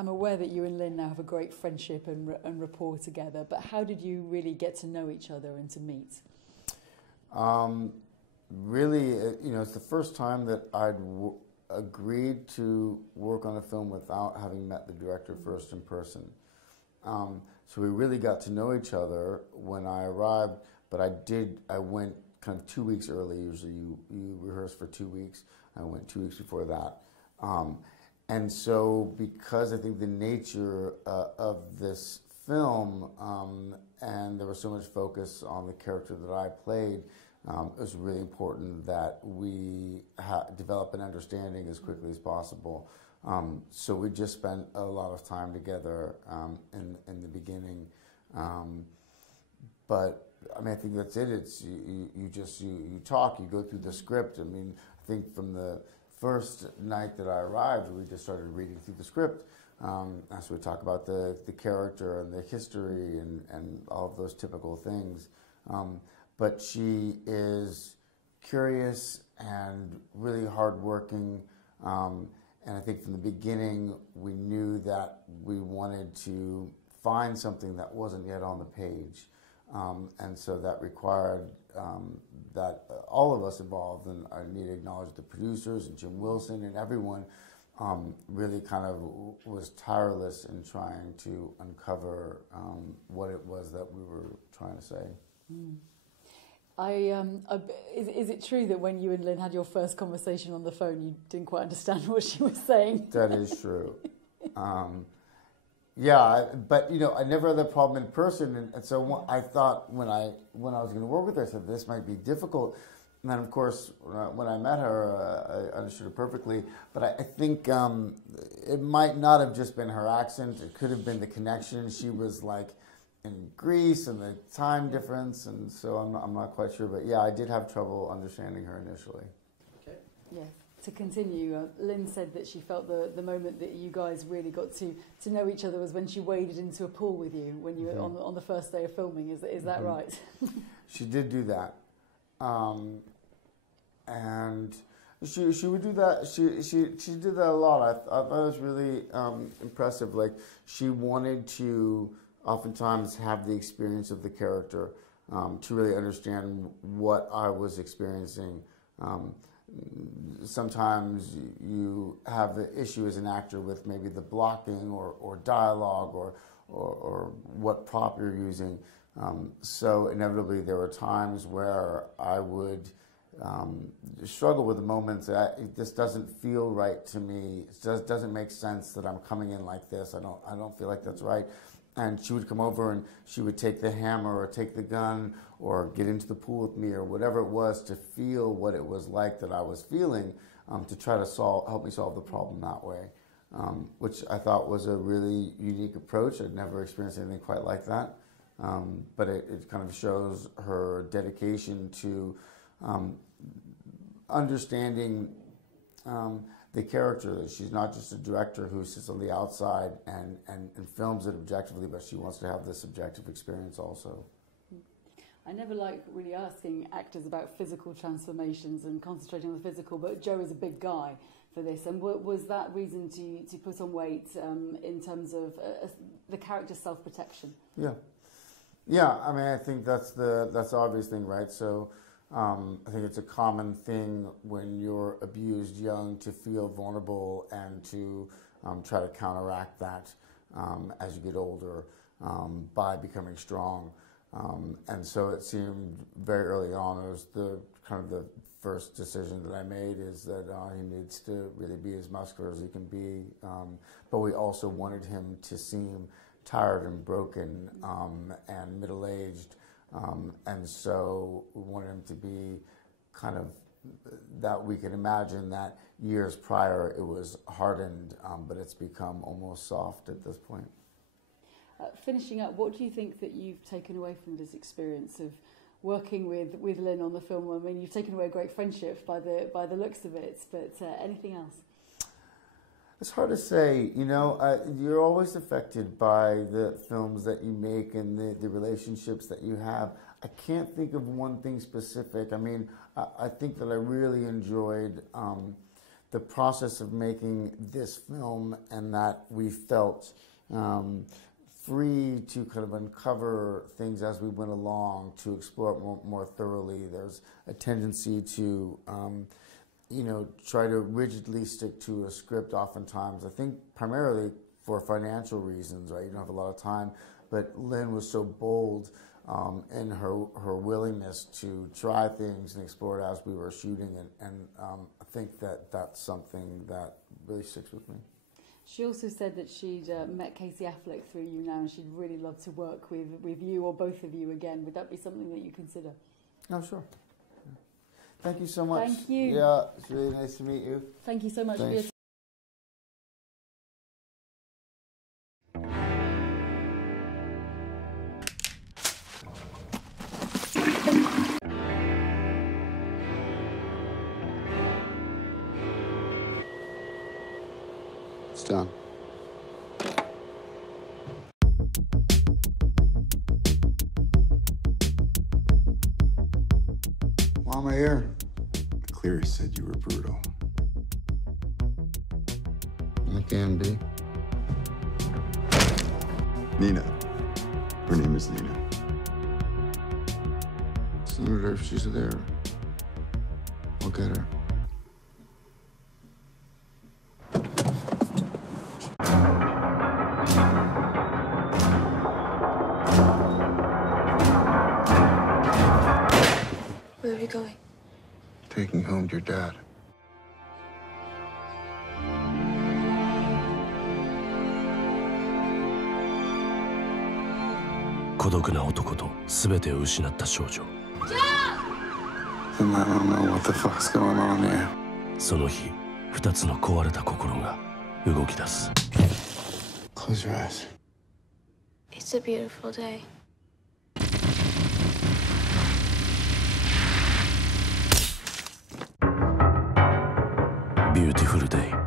I'm aware that you and Lynn now have a great friendship and rapport together, but how did you really get to know each other and to meet? Really, it's the first time that I'd agreed to work on a film without having met the director first in person. So we really got to know each other when I arrived, but I went kind of 2 weeks early. Usually you rehearse for 2 weeks. I went 2 weeks before that. And so because I think the nature of this film, and there was so much focus on the character that I played, it was really important that we develop an understanding as quickly as possible. So we just spent a lot of time together in the beginning. But I mean, I think that's it. It's you talk, you go through the script. I mean, I think from the first night that I arrived, we just started reading through the script. So we talk about the character and the history and all of those typical things. But she is curious and really hardworking. And I think from the beginning, we knew that we wanted to find something that wasn't yet on the page. And so that required that all of us involved, and I need to acknowledge the producers and Jim Wilson and everyone, really kind of was tireless in trying to uncover what it was that we were trying to say. Mm. Is it true that when you and Lynn had your first conversation on the phone, you didn't quite understand what she was saying? That is true. Yeah, but I never had that problem in person, and so I thought when I was going to work with her, I said this might be difficult. And then, of course, when I met her, I understood her perfectly. But I think it might not have just been her accent; it could have been the connection. She was like in Greece and the time difference, and so I'm not quite sure. But yeah, I did have trouble understanding her initially. Okay. Yeah. To continue, Lynn said that she felt the moment that you guys really got to know each other was when she waded into a pool with you when you were on the first day of filming. Is that right? She did do that, and she would do that. She did that a lot. I thought it was really impressive. Like, she wanted to oftentimes have the experience of the character to really understand what I was experiencing. Sometimes you have the issue as an actor with maybe the blocking or dialogue or what prop you're using. So inevitably there were times where I would struggle with the moments that this doesn't feel right to me. It doesn't make sense that I'm coming in like this. I don't feel like that's right. And she would come over and she would take the hammer or take the gun or get into the pool with me or whatever it was to feel what it was like that I was feeling, to try to help me solve the problem that way, which I thought was a really unique approach. I'd never experienced anything quite like that, but it kind of shows her dedication to understanding the character. She's not just a director who sits on the outside and films it objectively, but she wants to have this subjective experience also. I never like really asking actors about physical transformations and concentrating on the physical, but Joe is a big guy for this. And was that reason to put on weight in terms of the character's self-protection? Yeah. Yeah, I mean, I think that's the obvious thing, right? So I think it's a common thing when you're abused young to feel vulnerable and to try to counteract that as you get older by becoming strong. And so it seemed very early on, it was the first decision that I made is that he needs to really be as muscular as he can be. But we also wanted him to seem tired and broken and middle-aged. And so we wanted him to be kind of that we can imagine that years prior it was hardened, but it's become almost soft at this point. Finishing up, what do you think that you've taken away from this experience of working with Lynn on the film? I mean, you've taken away a great friendship by the looks of it, but anything else? It's hard to say. You're always affected by the films that you make and the relationships that you have. I can't think of one thing specific. I mean, I think that I really enjoyed the process of making this film, and that we felt free to kind of uncover things as we went along, to explore it more thoroughly. There's a tendency to, try to rigidly stick to a script oftentimes, I think primarily for financial reasons, right? You don't have a lot of time, but Lynn was so bold in her willingness to try things and explore it as we were shooting, and I think that's something that really sticks with me. She also said that she'd met Casey Affleck through you now, and she'd really love to work with you or both of you again. Would that be something that you consider? Oh, sure. Yeah. Thank you so much. Thank you. Yeah, it's really nice to meet you. Thank you so much for your time. It's done. Why am I here? Cleary said you were brutal. I can be. Nina. Her name is Nina. Senator, if she's there, I'll get her. Where are you going? Taking home your dad. 孤独な男と全てを失った少女。And I don't know what the fuck's going on here. その日、二つの壊れた心が動き出す。Close your eyes. It's a beautiful day. Beautiful day.